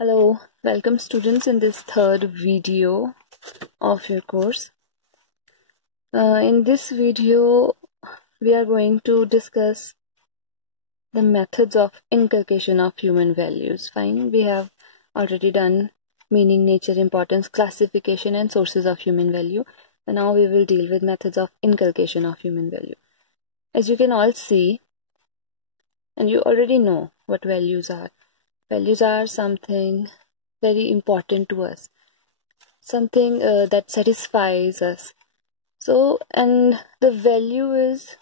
Hello, welcome students in this third video of your course. In this video, we are going to discuss the methods of inculcation of human values. Fine, we have already done meaning, nature, importance, classification and sources of human value. And now we will deal with methods of inculcation of human value. As you can all see, and you already know what values are. Values are something very important to us, something that satisfies us. So, and the value is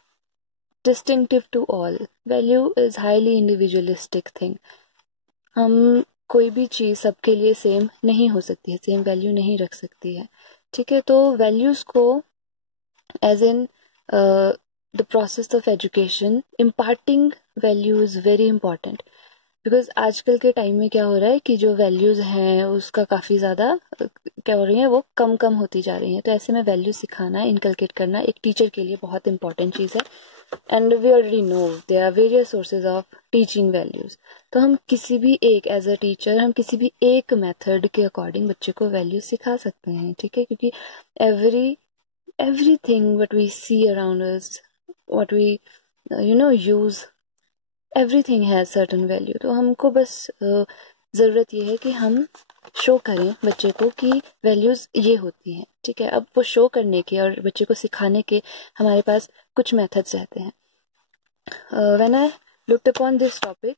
distinctive to all. Value is highly individualistic thing. हम कोई भी चीज़ सबके लिए same नहीं हो सकती है, same value नहीं रख सकती है. ठीक है, तो वैल्यूज़ को as in the process of education imparting value is very important. Because आजकल के टाइम में क्या हो रहा है कि जो वैल्यूज़ हैं उसका काफ़ी ज़्यादा क्या हो रही है, वो कम कम होती जा रही हैं. तो ऐसे में वैल्यूज सिखाना, इनकलकेट करना एक टीचर के लिए बहुत इंपॉर्टेंट चीज़ है. And we already know there are various sources of teaching values. तो हम किसी भी एक एज अ टीचर हम किसी भी एक मेथड के अकॉर्डिंग बच्चे को वैल्यूज सिखा सकते हैं. ठीक है, क्योंकि everything what we see around us, what we use, everything has certain value. तो हमको बस ज़रूरत ये है कि हम शो करें बच्चे को कि वैल्यूज़ ये होती हैं. ठीक है, अब वो शो करने के और बच्चे को सिखाने के हमारे पास कुछ मेथड्स रहते हैं. When I looked upon this topic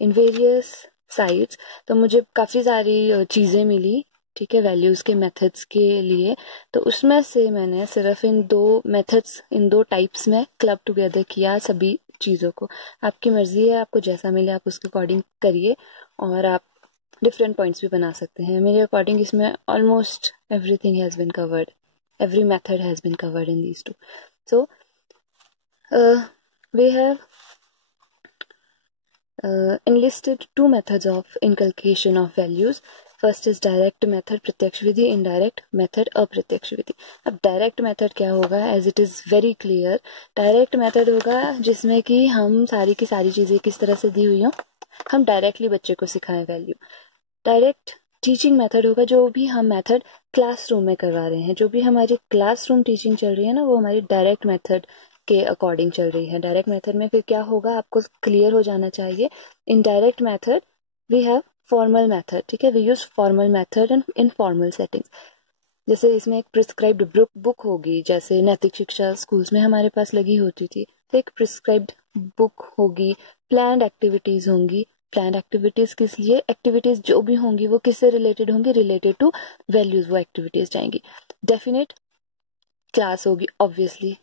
in various sites, तो मुझे काफ़ी सारी चीज़ें मिली. ठीक है, वैल्यूज़ के मेथड्स के लिए. तो उसमें से मैंने सिर्फ इन दो टाइप्स में क्लब टुगेदर किया सभी चीज़ों को. आपकी मर्जी है, आपको जैसा मिले आप उसके अकॉर्डिंग करिए और आप डिफरेंट पॉइंट्स भी बना सकते हैं. मेरे अकॉर्डिंग इसमें almost everything has been covered, every method has been covered in these two. So we have enlisted two methods of inculcation of values. First is direct method प्रत्यक्ष विधि, इनडायरेक्ट मेथड अप्रत्यक्ष विधि. अब डायरेक्ट मेथड क्या होगा, as it is very clear. Direct method होगा जिसमें कि हम सारी की सारी चीज़ें किस तरह से दी हुई हों, हम डायरेक्टली बच्चे को सिखाएं वैल्यू. डायरेक्ट टीचिंग मेथड होगा जो भी हम मेथड क्लासरूम में करवा रहे हैं, जो भी हमारी क्लासरूम टीचिंग चल रही है ना, वो हमारी डायरेक्ट मेथड के अकॉर्डिंग चल रही है. डायरेक्ट मेथड में फिर क्या होगा आपको क्लियर हो जाना चाहिए. In direct method we have formal method. ठीक है, we use formal method and in formal settings. जैसे इसमें एक प्रिस्क्राइब्ड बुक होगी, जैसे नैतिक शिक्षा स्कूल्स में हमारे पास लगी होती थी, तो एक प्रिस्क्राइब्ड बुक होगी. प्लान्ड एक्टिविटीज होंगी. प्लान्ड एक्टिविटीज किस लिए, एक्टिविटीज जो भी होंगी वो किससे रिलेटेड होंगी, रिलेटेड टू वैल्यूज वो एक्टिविटीज जाएंगी. डेफिनेट क्लास होगी, ऑब्वियसली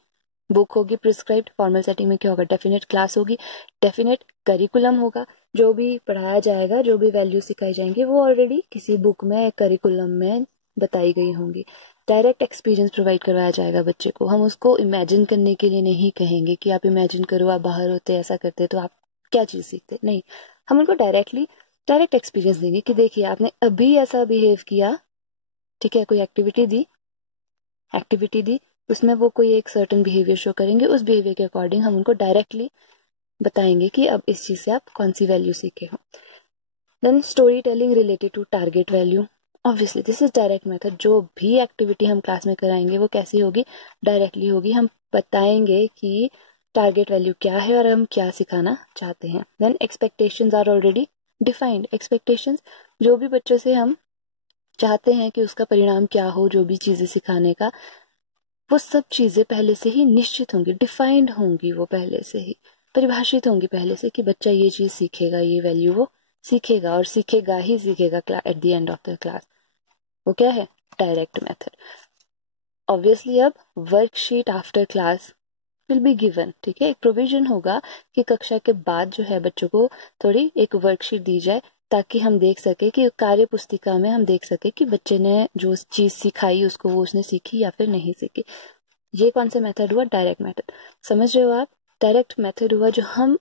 बुक होगी प्रिस्क्राइब्ड. फॉर्मल सेटिंग में क्या होगा, डेफिनेट क्लास होगी, डेफिनेट करिकुलम होगा. जो भी पढ़ाया जाएगा, जो भी वैल्यू सिखाई जाएंगी वो ऑलरेडी किसी बुक में, करिकुलम में बताई गई होंगी. डायरेक्ट एक्सपीरियंस प्रोवाइड करवाया जाएगा बच्चे को. हम उसको इमेजिन करने के लिए नहीं कहेंगे कि आप इमेजिन करो आप बाहर होते, ऐसा करते तो आप क्या चीज़ सीखते. नहीं, हम उनको डायरेक्ट एक्सपीरियंस देंगे कि देखिए आपने अभी ऐसा बिहेव किया. ठीक है, कोई एक्टिविटी दी, उसमें वो कोई एक सर्टन बिहेवियर शो करेंगे. उस बिहेवियर के अकॉर्डिंग हम उनको डायरेक्टली बताएंगे कि अब इस चीज़ से आप कौन सी वैल्यू सीखे हो. Then story telling related to target value. Obviously this is direct method. जो भी एक्टिविटी हम क्लास में कराएंगे वो कैसी होगी, डायरेक्टली होगी. हम बताएंगे कि टारगेट वैल्यू क्या है और हम क्या सिखाना चाहते हैं. Then expectations are already defined. Expectations जो भी बच्चों से हम चाहते हैं कि उसका परिणाम क्या हो, जो भी चीज़ें सिखाने का, वो सब चीज़ें पहले से ही निश्चित होंगी, डिफाइंड होंगी, वो पहले से ही परिभाषित होंगी पहले से कि बच्चा ये चीज़ सीखेगा, ये वैल्यू वो सीखेगा और सीखेगा ही सीखेगा at the end of the class. वो क्या है, डायरेक्ट मेथड. ऑब्वियसली अब worksheet after class will be given. ठीक है, एक प्रोविजन होगा कि कक्षा के बाद जो है बच्चों को थोड़ी एक वर्कशीट दी जाए, ताकि हम देख सके कि कार्य पुस्तिका में हम देख सके कि बच्चे ने जो चीज़ सिखाई उसको वो उसने सीखी या फिर नहीं सीखी. ये कौन सा मेथड हुआ, डायरेक्ट मेथड. समझ रहे हो आप, डायरेक्ट मेथड हुआ जो हम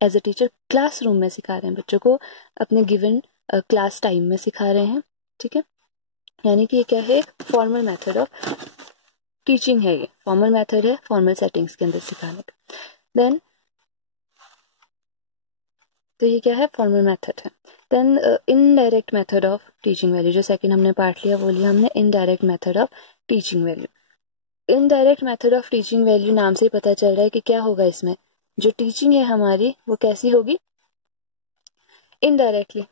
एज अ टीचर क्लासरूम में सिखा रहे हैं बच्चों को, अपने गिवन क्लास टाइम में सिखा रहे हैं. ठीक है, यानी कि ये क्या है, फॉर्मल मेथड ऑफ टीचिंग है. ये फॉर्मल मेथड है फॉर्मल सेटिंग्स के अंदर सिखाने का. देन तो ये क्या है, फॉर्मल मेथड है। Then indirect method of teaching value, जो सेकंड हमने पार्ट लिया वो लिया हमने indirect method of teaching value. Indirect method of teaching value नाम से ही पता चल रहा है कि क्या होगा इसमें, जो टीचिंग है हमारी वो कैसी होगी, इनडायरेक्टली।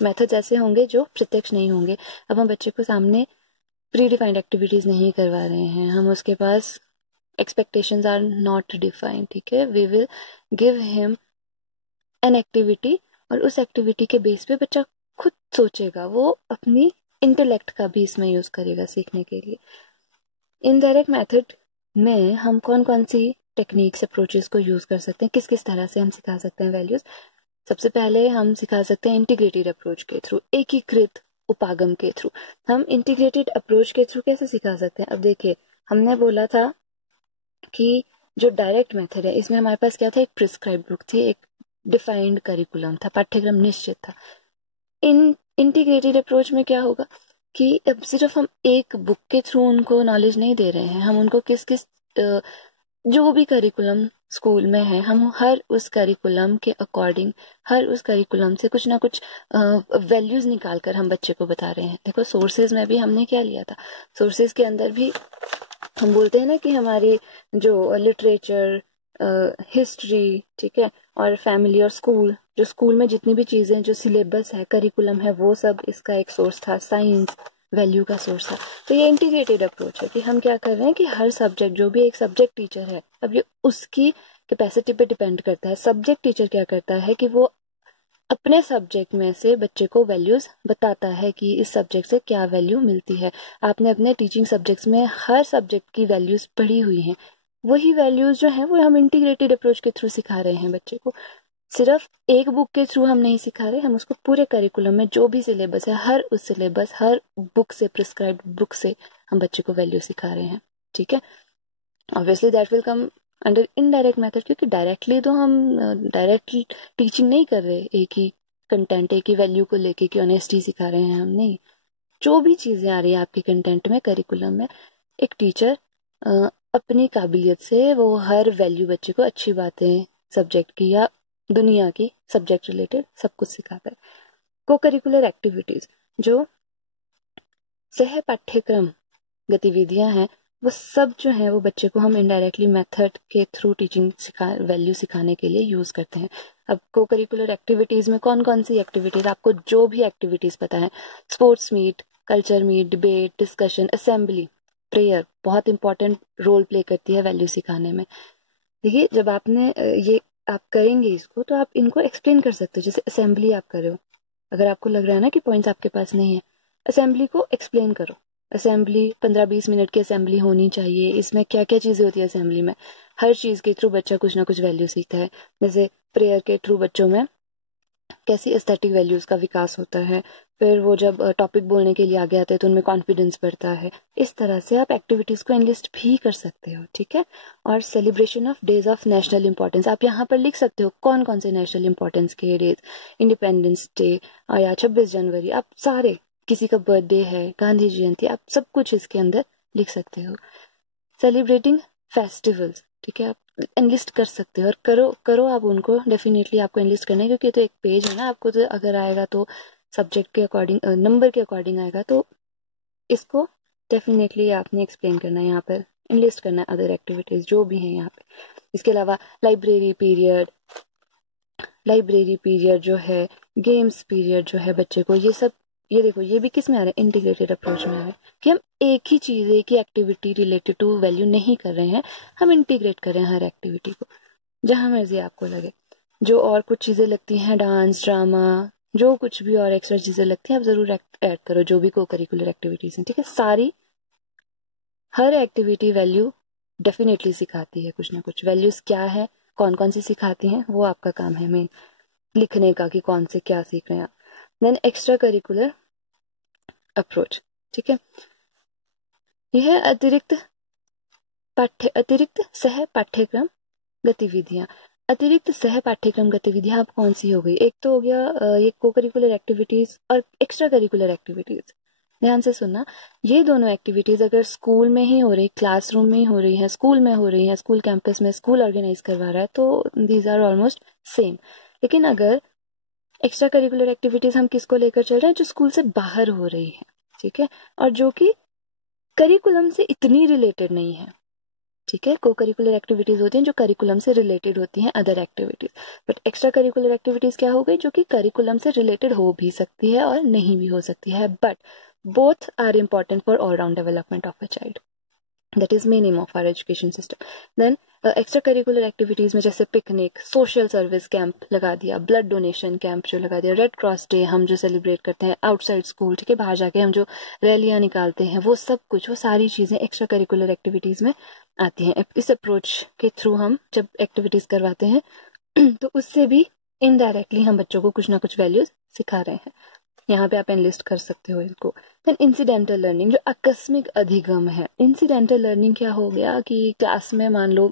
मेथड्स ऐसे होंगे जो प्रत्यक्ष नहीं होंगे। अब हम बच्चे को सामने प्री डिफाइंड एक्टिविटीज नहीं करवा रहे हैं, हम उसके पास एक्सपेक्टेशंस आर नॉट डिफाइंड, ठीक है। We will give him an activity और उस एक्टिविटी के बेस पे बच्चा खुद सोचेगा, वो अपनी इंटेलेक्ट का भी इसमें यूज करेगा सीखने के लिए। इनडायरेक्ट मेथड में हम कौन कौन सी टेक्निक्स अप्रोचेस को यूज कर सकते हैं, किस किस तरह से हम सिखा सकते हैं वैल्यूज। सबसे पहले हम सिखा सकते हैं इंटीग्रेटेड अप्रोच के थ्रू, एकीकृत उपागम के थ्रू। हम इंटीग्रेटेड अप्रोच के थ्रू कैसे सिखा सकते हैं, अब देखिए हमने बोला था कि जो डायरेक्ट मेथड है इसमें हमारे पास क्या था, एक प्रिस्क्राइब बुक थी, एक डिफाइंड करिकुलम था, पाठ्यक्रम निश्चित था। इन इंटीग्रेटेड अप्रोच में क्या होगा कि अब सिर्फ हम एक बुक के थ्रू उनको नॉलेज नहीं दे रहे हैं, हम उनको किस किस जो भी करिकुलम स्कूल में है, हम हर उस करिकुलम के अकॉर्डिंग, हर उस करिकुलम से कुछ ना कुछ वैल्यूज निकाल कर हम बच्चे को बता रहे हैं। देखो सोर्सेज में भी हमने क्या लिया था, सोर्सेज के अंदर भी हम बोलते हैं ना कि हमारी जो लिटरेचर, हिस्ट्री, ठीक है, और फैमिली और स्कूल, जो स्कूल में जितनी भी चीजें, जो सिलेबस है, करिकुलम है, वो सब इसका एक सोर्स था। साइंस वैल्यू का सोर्स था। तो ये इंटीग्रेटेड अप्रोच है कि हम क्या कर रहे हैं कि हर सब्जेक्ट, जो भी एक सब्जेक्ट टीचर है, अब ये उसकी कैपेसिटी पे डिपेंड करता है। सब्जेक्ट टीचर क्या करता है कि वो अपने सब्जेक्ट में से बच्चे को वैल्यूज बताता है कि इस सब्जेक्ट से क्या वैल्यू मिलती है। आपने अपने टीचिंग सब्जेक्ट्स में हर सब्जेक्ट की वैल्यूज पढ़ी हुई हैं, वही वैल्यूज जो हैं वो हम इंटीग्रेटेड अप्रोच के थ्रू सिखा रहे हैं बच्चे को। सिर्फ एक बुक के थ्रू हम नहीं सिखा रहे, हम उसको पूरे करिकुलम में जो भी सिलेबस है, हर उस सिलेबस, हर बुक से, प्रिस्क्राइब्ड बुक से हम बच्चे को वैल्यू सिखा रहे हैं, ठीक है। Obviously that will come under indirect method, क्योंकि डायरेक्टली तो हम डायरेक्टली टीचिंग नहीं कर रहे, एक ही कंटेंट, एक ही वैल्यू को लेके कि ऑनेस्टी सिखा रहे हैं हम, नहीं। जो भी चीजें आ रही है आपके कंटेंट में, करिकुलम में, एक टीचर अपनी काबिलियत से वो हर वैल्यू बच्चे को, अच्छी बातें सब्जेक्ट की या दुनिया की, सब्जेक्ट रिलेटेड सब कुछ सिखाता है। को करिकुलर एक्टिविटीज, जो सह पाठ्यक्रम गतिविधियां हैं, वो सब जो है वो बच्चे को हम इनडायरेक्टली मेथड के थ्रू टीचिंग वैल्यू सिखाने के लिए यूज करते हैं। अब को करिकुलर एक्टिविटीज में कौन कौन सी एक्टिविटीज, आपको जो भी एक्टिविटीज पता है, sports meet, culture meet, debate, discussion, assembly, prayer, बहुत इंपॉर्टेंट रोल प्ले करती है वैल्यू सिखाने में। देखिए जब आपने ये आप करेंगे इसको, तो आप इनको एक्सप्लेन कर सकते हो। जैसे असेंबली आप कर रहे हो, अगर आपको लग रहा है ना कि पॉइंट्स आपके पास नहीं है, असेंबली को एक्सप्लेन करो। असेंबली 15-20 मिनट की असेंबली होनी चाहिए, इसमें क्या क्या चीज़ें होती है असेंबली में, हर चीज़ के थ्रू बच्चा कुछ ना कुछ वैल्यू सीखता है। जैसे प्रेयर के थ्रू बच्चों में कैसी एस्थेटिक वैल्यूज का विकास होता है, फिर वो जब टॉपिक बोलने के लिए आगे आते हैं तो उनमें कॉन्फिडेंस बढ़ता है। इस तरह से आप एक्टिविटीज को एनलिस्ट भी कर सकते हो, ठीक है। और celebration of days of national importance, आप यहाँ पर लिख सकते हो कौन कौन से नेशनल इंपॉर्टेंस के डेज, इंडिपेंडेंस डे या 26 जनवरी, आप सारे, किसी का बर्थडे है, गांधी जयंती, आप सब कुछ इसके अंदर लिख सकते हो। सेलिब्रेटिंग फेस्टिवल्स, ठीक है, आप एनलिस्ट कर सकते हो और करो आप उनको, डेफिनेटली आपको एनलिस्ट करना है, क्योंकि तो एक पेज है ना, आपको तो अगर आएगा तो सब्जेक्ट के अकॉर्डिंग, नंबर के अकॉर्डिंग आएगा, तो इसको डेफिनेटली आपने एक्सप्लेन करना है, यहाँ पर एनलिस्ट करना है अदर एक्टिविटीज जो भी हैं यहाँ पे। इसके अलावा लाइब्रेरी पीरियड जो है, गेम्स पीरियड जो है बच्चे को, ये सब, ये देखो ये भी किस में आ रहा है, इंटीग्रेटेड अप्रोच में आ रहा है कि हम एक ही चीज, एक ही एक्टिविटी रिलेटेड टू वैल्यू नहीं कर रहे हैं, हम इंटीग्रेट कर रहे हैं हर एक्टिविटी को, जहां मर्जी आपको लगे। जो और कुछ चीजें लगती हैं, डांस, ड्रामा, जो कुछ भी और एक्स्ट्रा चीजें लगती हैं, आप जरूर ऐड करो, जो भी को करिकुलर एक्टिविटीज हैं, ठीक है। सारी, हर एक्टिविटी वैल्यू डेफिनेटली सिखाती है, कुछ ना कुछ वैल्यूज क्या है, कौन कौन सी सिखाती हैं, वो आपका काम है मेन लिखने का कि कौन से क्या सीख रहे हैं आप। देन एक्स्ट्रा करिकुलर अप्रोच, ठीक है, यह अतिरिक्त सह पाठ्यक्रम गतिविधियां। अतिरिक्त सह पाठ्यक्रम गतिविधियां आप कौन सी हो गई, एक तो हो गया ये को करिकुलर एक्टिविटीज और एक्स्ट्रा करिकुलर एक्टिविटीज। ध्यान से सुनना, ये दोनों एक्टिविटीज अगर स्कूल में ही हो रही, क्लासरूम में ही हो रही है, स्कूल में हो रही है, स्कूल कैंपस में स्कूल ऑर्गेनाइज करवा रहा है, तो दीज आर ऑलमोस्ट सेम। लेकिन अगर एक्स्ट्रा करिकुलर एक्टिविटीज हम किसको लेकर चल रहे हैं, जो स्कूल से बाहर हो रही है, ठीक है, और जो कि करिकुलम से इतनी रिलेटेड नहीं है, ठीक है। को करिकुलर एक्टिविटीज होती हैं जो करिकुलम से रिलेटेड होती हैं, other activities. But extra curricular activities क्या हो गई, जो कि करिकुलम से रिलेटेड हो भी सकती है और नहीं भी हो सकती है, but both are important for all round development of a child. That is meaning of our education system. Then extra curricular activities में जैसे पिकनिक, सोशल सर्विस कैंप लगा दिया, ब्लड डोनेशन कैंप जो लगा दिया, रेड क्रॉस डे हम जो celebrate करते हैं आउटसाइड स्कूल, ठीक है, बाहर जाके हम जो रैलियां निकालते हैं, वो सब कुछ, वो सारी चीजें एक्स्ट्रा करिकुलर एक्टिविटीज में आती हैं। इस अप्रोच के थ्रू हम जब एक्टिविटीज करवाते हैं तो उससे भी इनडायरेक्टली हम बच्चों को कुछ ना कुछ वैल्यूज सिखा रहे हैं। यहाँ पे आप एनलिस्ट कर सकते हो इनको। देन इंसिडेंटल लर्निंग, जो आकस्मिक अधिगम है। इंसिडेंटल लर्निंग क्या हो गया कि क्लास में मान लो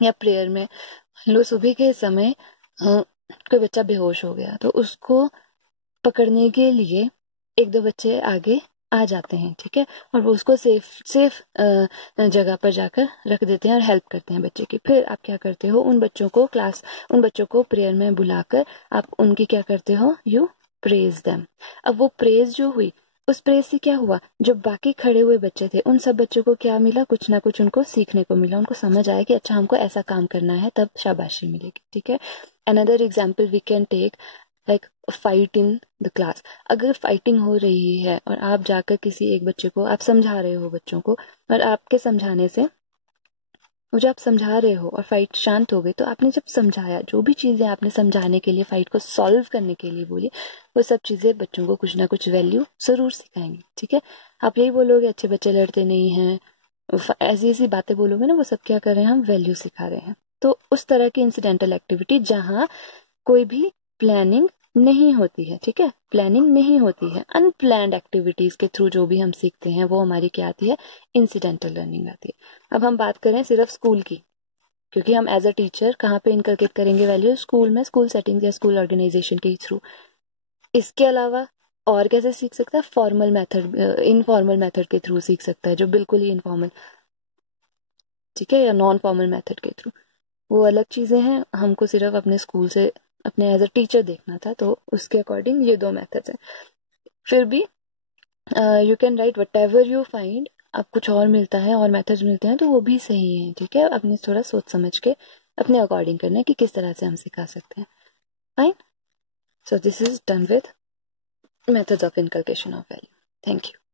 या प्रेयर में मान लो सुबह के समय कोई बच्चा बेहोश हो गया, तो उसको पकड़ने के लिए एक दो बच्चे आगे आ जाते हैं, ठीक है, और वो उसको सेफ जगह पर जाकर रख देते हैं और हेल्प करते हैं बच्चे की। फिर आप क्या करते हो, उन बच्चों को प्रेयर में बुलाकर आप उनकी क्या करते हो, यू प्रेज देम। अब वो प्रेज जो हुई, उस प्रेज से क्या हुआ, जो बाकी खड़े हुए बच्चे थे उन सब बच्चों को क्या मिला, कुछ ना कुछ उनको सीखने को मिला, उनको समझ आया कि अच्छा हमको ऐसा काम करना है, तब शाबाशी मिलेगी, ठीक है। Another example we can take like fight in the class. अगर फाइटिंग हो रही है और आप जाकर किसी एक बच्चे को आप समझा रहे हो बच्चों को, और आपके समझाने से वो जब आप समझा रहे हो और फाइट शांत हो गई, तो आपने जब समझाया, जो भी चीजें आपने समझाने के लिए, फाइट को सॉल्व करने के लिए बोली, वो सब चीजें बच्चों को कुछ ना कुछ वैल्यू जरूर सिखाएंगी, ठीक है। आप यही बोलोगे अच्छे बच्चे लड़ते नहीं हैं, ऐसी ऐसी बातें बोलोगे ना, वो सब क्या कर रहे हैं, हम वैल्यू सिखा रहे हैं। तो उस तरह की इंसिडेंटल एक्टिविटी जहाँ कोई भी प्लानिंग नहीं होती है, ठीक है, प्लानिंग नहीं होती है, अनप्लैंड एक्टिविटीज के थ्रू जो भी हम सीखते हैं वो हमारी क्या आती है, इंसिडेंटल लर्निंग आती है। अब हम बात करें सिर्फ स्कूल की, क्योंकि हम एज अ टीचर कहाँ पे इनकलकेट करेंगे वैल्यू, स्कूल में, स्कूल सेटिंग या स्कूल ऑर्गेनाइजेशन के थ्रू। इसके अलावा और कैसे सीख सकता है, फॉर्मल मेथड, इनफॉर्मल मेथड के थ्रू सीख सकता है, जो बिल्कुल ही इनफॉर्मल, ठीक है, या नॉन फॉर्मल मेथड के थ्रू, वो अलग चीजें हैं। हमको सिर्फ अपने स्कूल से अपने एज अ टीचर देखना था, तो उसके अकॉर्डिंग ये दो मेथड्स हैं। फिर भी you can write what ever you find, अब कुछ और मिलता है और मेथड्स मिलते हैं तो वो भी सही है, ठीक है, अपने थोड़ा सोच समझ के अपने अकॉर्डिंग करना है कि किस तरह से हम सिखा सकते हैं। Fine, so this is done with methods of inculcation of value. Thank you.